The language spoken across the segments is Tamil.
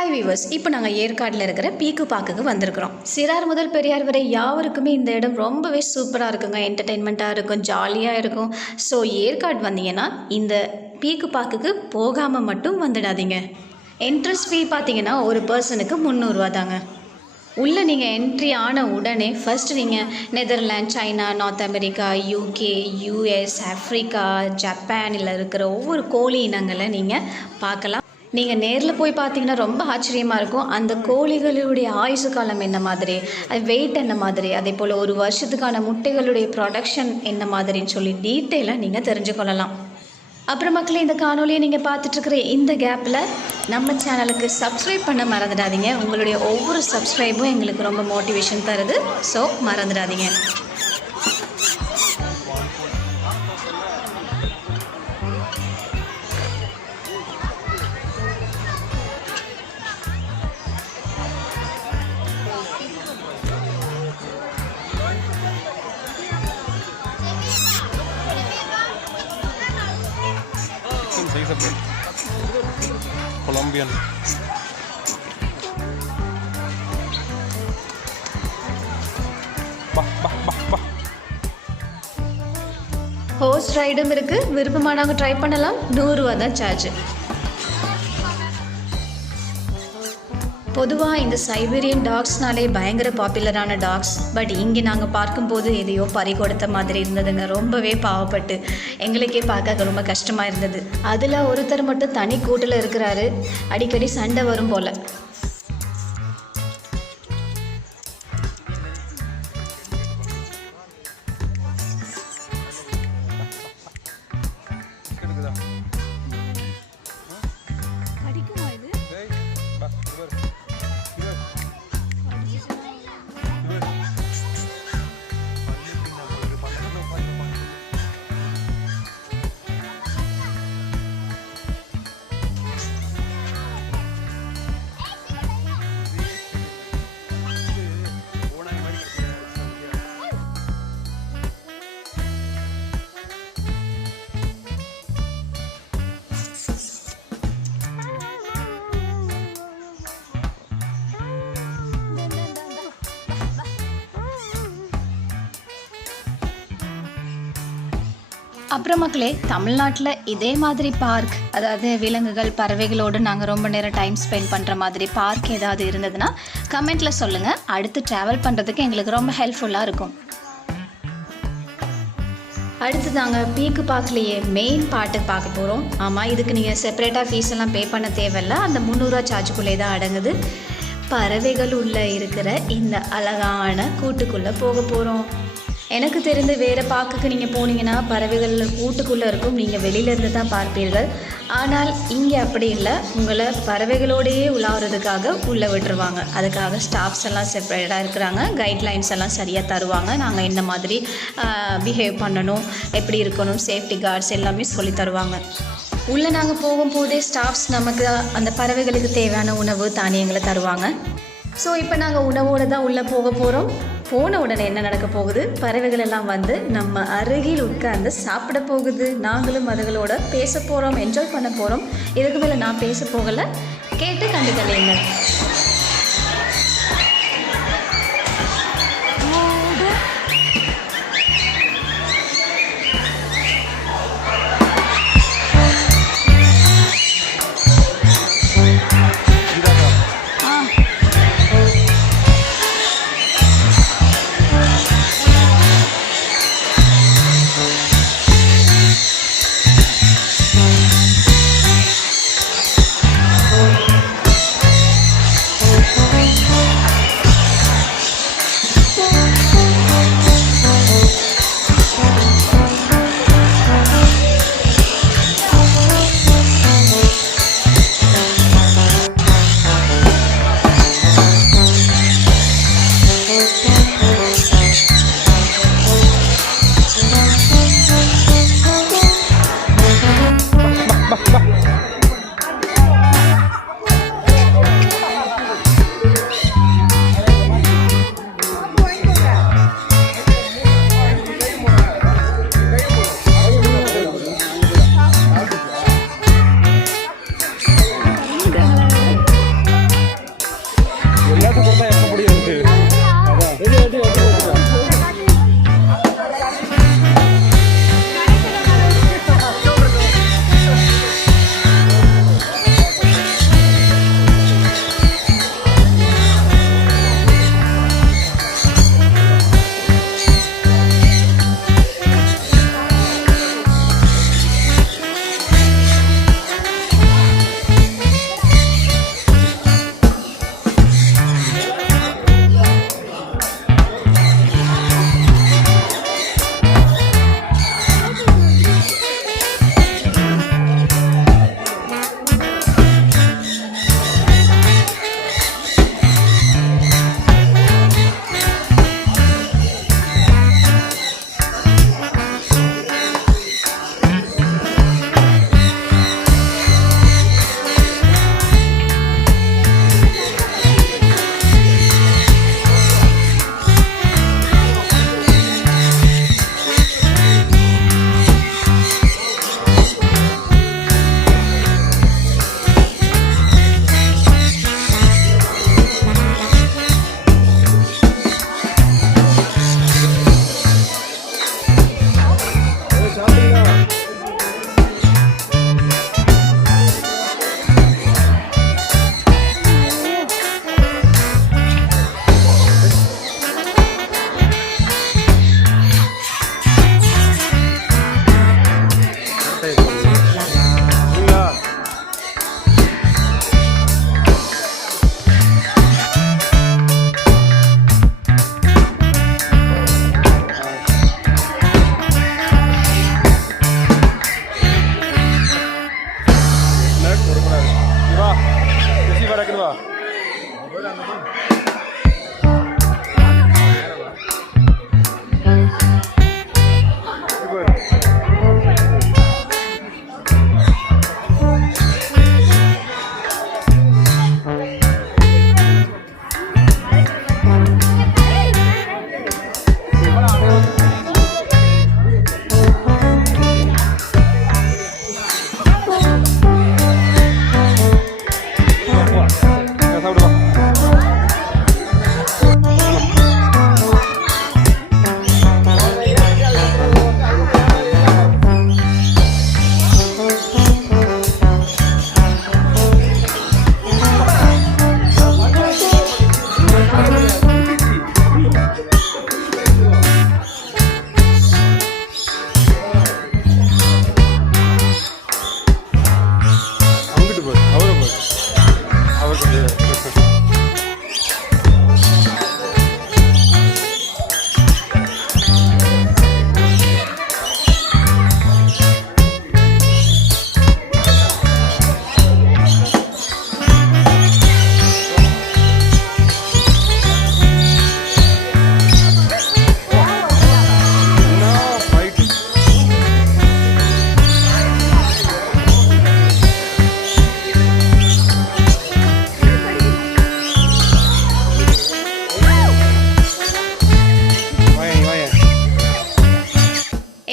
ஹாய் வீவர்ஸ், இப்போ நாங்கள் ஏற்காட்டில் இருக்கிற பீக்கு பார்க்குக்கு வந்திருக்கிறோம். சிறார் முதல் பெரியார் வரை யாருக்குமே இந்த இடம் ரொம்பவே சூப்பராக இருக்குங்க. என்டர்டெயின்மெண்ட்டாக இருக்கும், ஜாலியாக இருக்கும். ஸோ ஏற்காடு வந்தீங்கன்னா இந்த பீக்கு பார்க்குக்கு போகாமல் மட்டும் வந்துடாதீங்க. என்ட்ரன்ஸ் ஃபீ பார்த்தீங்கன்னா ஒரு பர்சனுக்கு 300 தாங்க. உள்ளே நீங்கள் என்ட்ரி ஆன உடனே ஃபஸ்ட்டு நீங்கள் Netherland, China, north America, UK, US, Africa, ஜப்பானில் இருக்கிற ஒவ்வொரு கோழி இனங்களை நீங்கள் பார்க்கலாம். நீங்கள் நேரில் போய் பார்த்தீங்கன்னா ரொம்ப ஆச்சரியமாக இருக்கும். அந்த கோழிகளுடைய ஆயுசு காலம் என்ன மாதிரி, அது வெயிட் என்ன மாதிரி, அதே போல் ஒரு வருஷத்துக்கான முட்டைகளுடைய ப்ரொடக்ஷன் என்ன மாதிரின்னு சொல்லி டீட்டெயிலாக நீங்கள் தெரிஞ்சுக்கொள்ளலாம். அப்புறம் மக்களே, இந்த காணொலியை நீங்கள் பார்த்துட்ருக்கிற இந்த கேப்பில் நம்ம சேனலுக்கு சப்ஸ்கிரைப் பண்ண மறந்துடாதீங்க. உங்களுடைய ஒவ்வொரு சப்ஸ்கிரைபும் எங்களுக்கு ரொம்ப மோட்டிவேஷன் தருது. ஸோ மறந்துடாதீங்க. सही सब कोलंबियन ஹோர்ஸ் ரைடும் இருக்குது. விருப்பமானவங்க ட்ரை பண்ணலாம். 100 தான் சார்ஜ். பொதுவாக இந்த சைபீரியன் டாக்ஸ்னாலே பயங்கர பாப்புலரான டாக்ஸ். பட் இங்கே நாங்கள் பார்க்கும்போது எதையோ பறி கொடுத்த மாதிரி இருந்ததுங்க. ரொம்பவே பாவப்பட்டு எங்களுக்கே பார்க்க ரொம்ப கஷ்டமாக இருந்தது. அதில் ஒருத்தர் மட்டும் தனி கூட்டில் இருக்கிறாரு. அடிக்கடி சண்டை வரும் போல். அப்புறம் மக்களே, தமிழ்நாட்டில் இதே மாதிரி பார்க், அதாவது விலங்குகள், பறவைகளோடு நாங்கள் ரொம்ப நேரம் டைம் ஸ்பெண்ட் பண்ணுற மாதிரி பார்க் ஏதாவது இருந்ததுன்னா கமெண்ட்டில் சொல்லுங்கள். அடுத்து ட்ராவல் பண்ணுறதுக்கு எங்களுக்கு ரொம்ப ஹெல்ப்ஃபுல்லாக இருக்கும். அடுத்து நாங்கள் பீக்கு பார்க்லேயே மெயின் பார்ட்டுக்கு பார்க்க போகிறோம். ஆமாம், இதுக்கு நீங்கள் செப்பரேட்டாக ஃபீஸ் எல்லாம் பே பண்ண தேவையில்லை. அந்த 300 சார்ஜுக்குள்ளே தான் அடங்குது. பறவைகள் உள்ளே இருக்கிற இந்த அழகான கூட்டுக்குள்ளே போக போகிறோம். எனக்கு தெரிந்து வேறு பார்க்குக்கு நீங்கள் போனீங்கன்னா பறவைகள் கூட்டுக்குள்ளே இருக்கும், நீங்கள் வெளியிலேருந்து தான் பார்ப்பீர்கள். ஆனால் இங்கே அப்படி இல்லை. உங்களை பறவைகளோடையே உலாவுறதுக்காக உள்ளே விட்டுருவாங்க. அதுக்காக ஸ்டாஃப்ஸ் எல்லாம் செப்பரேட்டாக இருக்கிறாங்க. கைட்லைன்ஸ் எல்லாம் சரியாக தருவாங்க. நாங்கள் என்ன மாதிரி பிஹேவ் பண்ணணும், எப்படி இருக்கணும், சேஃப்டி கார்ட்ஸ் எல்லாமே சொல்லி தருவாங்க. உள்ளே நாங்கள் போகும்போதே ஸ்டாஃப்ஸ் நமக்கு அந்த பறவைகளுக்கு தேவையான உணவு தானியங்களை தருவாங்க. ஸோ இப்போ நாங்கள் உணவோடு தான் உள்ளே போக போகிறோம். போன உடனே என்ன நடக்க போகுது, பறவைகள் எல்லாம் வந்து நம்ம அருகில் உட்கார்ந்து சாப்பிட போகுது. நாங்களும் அதுகளோட பேச போகிறோம், என்ஜாய் பண்ண போகிறோம். இதுக்கு மேலே நான் பேச போகலை, கேட்டு கண்டுக்கலைங்க.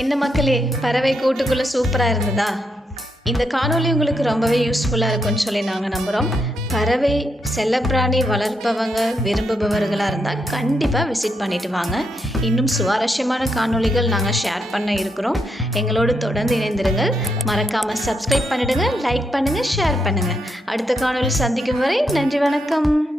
என்ன மக்களே, பறவை கூட்டுக்குள்ளே சூப்பராக இருந்ததா? இந்த காணொளி உங்களுக்கு ரொம்பவே யூஸ்ஃபுல்லாக இருக்கும்னு சொல்லி நாங்கள் நம்புகிறோம். பறவை செல்லப்பிராணி வளர்ப்பவங்க விரும்புபவர்களாக இருந்தால் கண்டிப்பாக விசிட் பண்ணிவிட்டு வாங்க. இன்னும் சுவாரஸ்யமான காணொளிகள் நாங்கள் ஷேர் பண்ண இருக்கிறோம். எங்களோடு தொடர்ந்து இணைந்திருங்கள். மறக்காமல் சப்ஸ்கிரைப் பண்ணிடுங்க, லைக் பண்ணுங்கள், ஷேர் பண்ணுங்கள். அடுத்த காணொளி சந்திக்கும் வரை நன்றி, வணக்கம்.